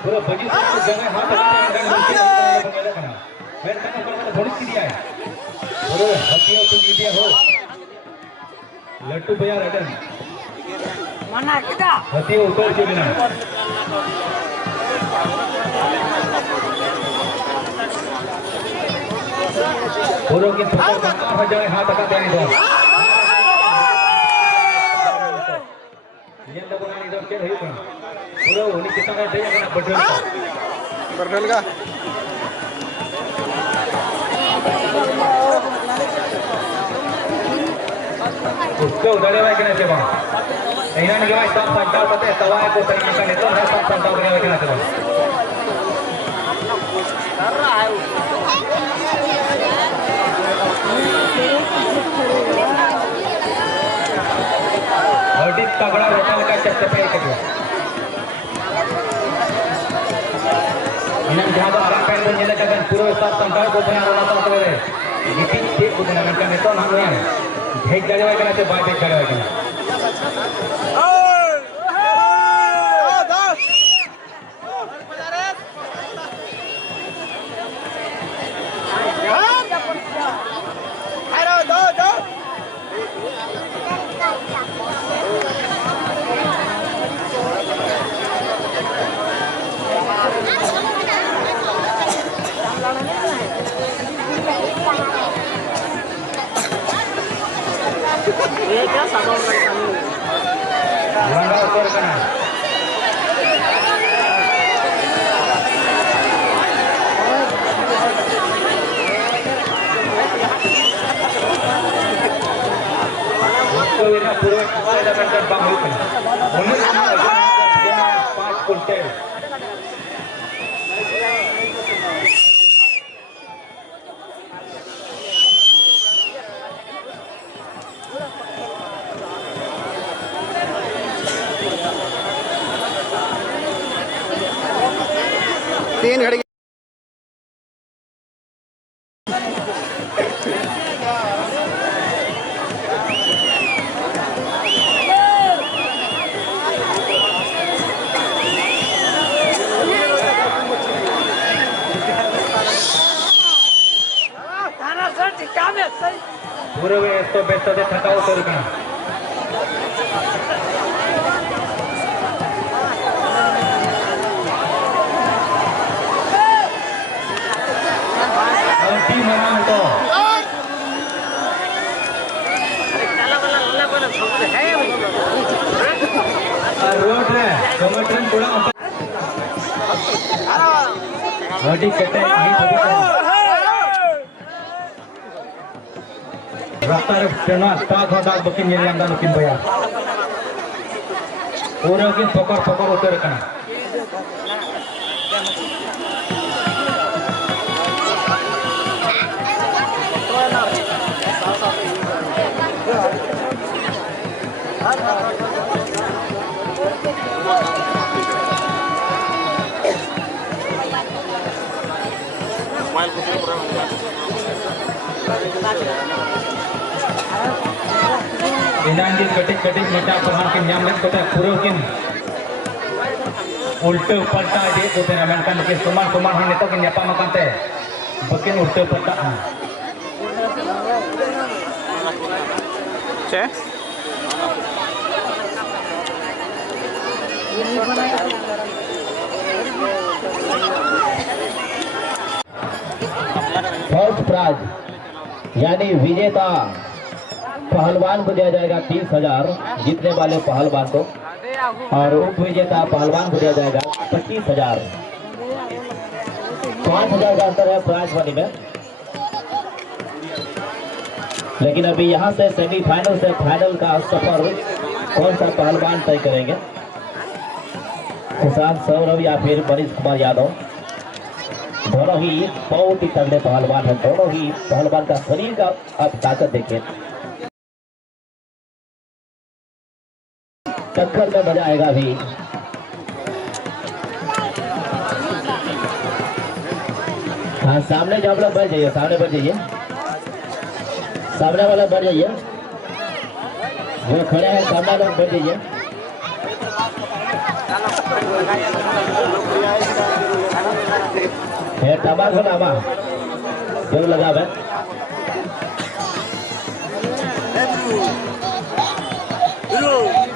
पूरा बजी जगह हाथ मैं थोड़ी सी दिया है और हथिया तो दिया हो लट्टू भैया रटन मना किदा हथिया ऊपर के बिना पूरों की थप्पड़ बंकार हो जाए हाथ का देने दो ये लोगों ने इधर क्या है पूरा उन्हीं कितना है दे अगर बटन का उसको उधर है कि नहीं सेवा इन्हें नहीं क्या सब संताव पते तवा है को तरह का नेता है सब संताव बने कि नहीं सेवा कर रहा है और डिस तगड़ा रोटल का चक्कर पे करो इन्हें जहाँ तो आराम पैर बन जाने का पूरा सब संताव को बना रोना तो करे नीति ठीक को बना का नेता ना हुआ है भेज जाएगा कि नहीं बात भेज जाएगा कि नहीं ये क्या सामान करता हूँ लंगा ऊपर करना उसको ये ना पूरा कितना डबल बम हुई थी उन्हें 5 कुंटल तीन घड़ी पूरे वे तो बेस्ट से थकाओ तो रुकना टीम बना तो रोड रे टमाटर थोड़ा हड्डी कटे रफ्तार ट्रेन ताक हटाक बकिन ये अंदर लुकिन भैया पूरा की पकड़ उतर करना इनांगी कटिक मटा पहाड़ के न्याम लग पता पूरा किन उल्टे पलटा दे तो तेरा मेंटन के सुमार होने तो कि न्यापा मकानते बकिन उल्टे पलटा चे फर्स्ट प्राइज यानी विजेता पहलवान को दिया जाएगा 30,000 जीतने वाले पहलवान को और उप विजेता पहलवान को दिया जाएगा 25,000 5,000 का अंतर है प्राइज मनी में। लेकिन अभी यहाँ से सेमीफाइनल से फाइनल का सफर कौन सा पहलवान तय करेंगे किसान सौरभ या फिर मनीष कुमार यादव दोनों ही बहुत ही तगड़े पहलवान है। दोनों ही पहलवान का शरीर का आप ताकत देखें टक्कर में मजा आएगा अभी। हाँ सामने जो आप लोग बढ़ जाइए सामने बढ़ जाइए सामने वाला बढ़ जाइए जो खड़े हैं सामने लोग बैठ जाइए। है तबार को नामा जो लगा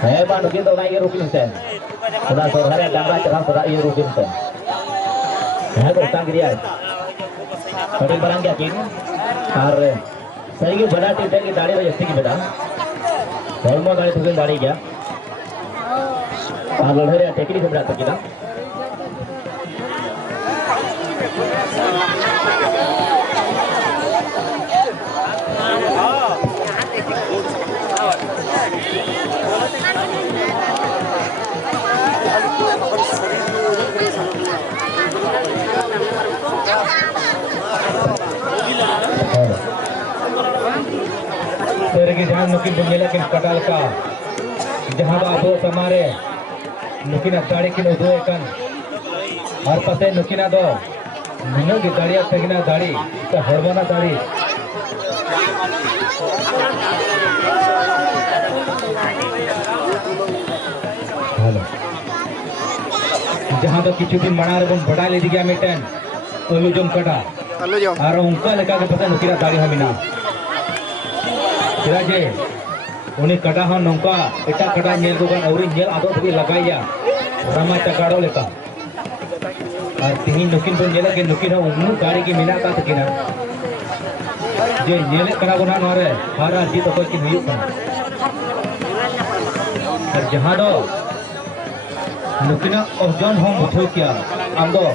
है बात kita orang ये रुकिन से सदा सोहरे डांगा चढ़ा सदा ये रुकिन से है तो तंग रिया बड़ी बरंग क्या किन और सही की बड़ा टीम की दाढ़ी में जैसे की बेटा धर्म दाढ़ी तो दाढ़ी क्या और लड़े टेकरी से बड़ा तक ना जहाँ नुकिन बुंगेला किन कटाल का जहाँ बाबू समारे नुकिन दाड़ी किन उदुए कन और पते नुकिना दो मिनो की दाड़िया तगिना दाड़ी तो हरवाना दाड़ी जहाँ तो किचु दिन मना रे बन बड़ा ले दिया मिटन तो जम कटा और उनका लेका के पता नुकिना दाड़ी हमिना जे उन्हें कटा हाँ नौका इटा कटा नेल को अवरी नेल आदो भी लगाया रमा चकाड़ो लेका और तीन नुकिन को नेल के नुकिन हो उन्नु गाड़ी की मिला का तकिना जे नेल करा को ना नरे हारा जी तो कोई की हुई का और जहां दो नुकिना ओजन हम उठो क्या हम दो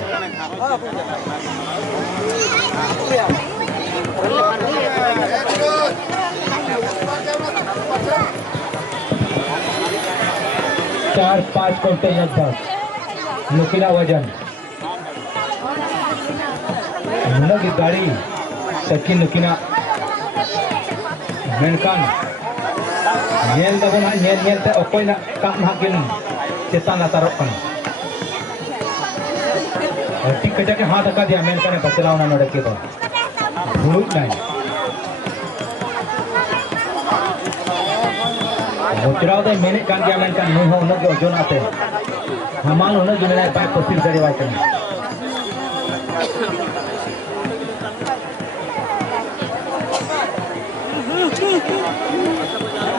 चार 5 क्विंटल लगभग नुकिना वजन की गाड़ी तकी नुकिना मेनकान नेल दबो ना नेल ते अकोय ना काम ना किन चेतान लातारो कन ठीक कटा के हाथ अका दिया मेनकान बचलाव ना नडे के तो भूल नहीं मुचराव दे मेने कान गया मेन कान नुह उन के ओजन आते हमाल उन के मेना बाइक कोशिश करे वाके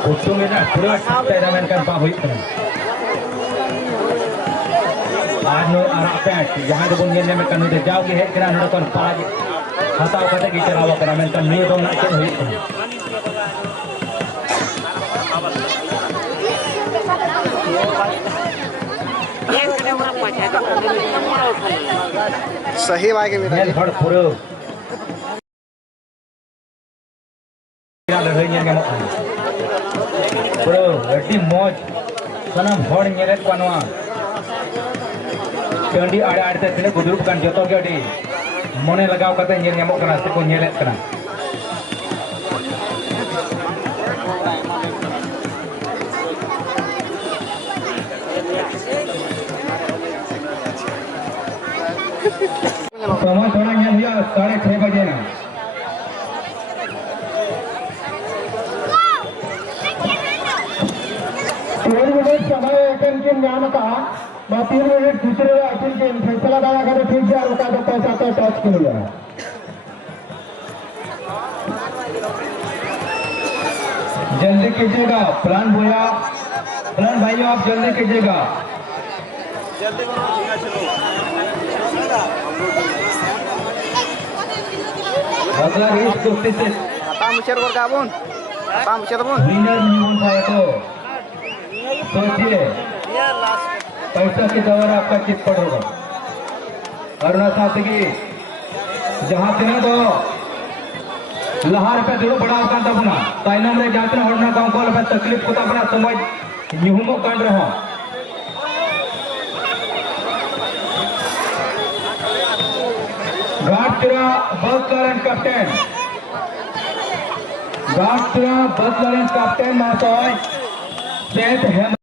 कुछ मेना पूरा तेरा मेन कान पा हुई आज नो आरा पैट जहां दे बुन ने में कान दे जाओ के हेड करा न कोन पाज हताव कटे की चलावा करा मेन कान नी दो ना के हुई सही बात है मेरा नेल हड़ पुरो लड़ाई नेल के पुरो अड्डी मौज सनम हड़ नेल पनवा चंडी आड़े आड़े ते तिने गुदरुप कान जतो के अड्डी मने लगाव कते नेल नेमो कना से को नेल कना समय थोड़ा यहाँ भैया 6:30 बजे ना समय के नाम का 3 मिनट दूसरे के फैसला दावा करे ठीक से रोका तो पैसा तो टच के लिए जल्दी कीजिएगा प्लान भाइयों आप जल्दी कीजिएगा अगला रेस कुश्ती से विनर नहीं हो पाया तो सोचिए पैसा के दौर आपका चितपट होगा और ना साथ की जहां से ना दो लहार पे जोड़ो बड़ा कान तबना ताइनम रे जातन हड़ना गांव को पे तकलीफ को तबना समझ निहुमो कान रहो घाटरा बस कैप्टन घाटरा बस कैप्टन महाशय सेठ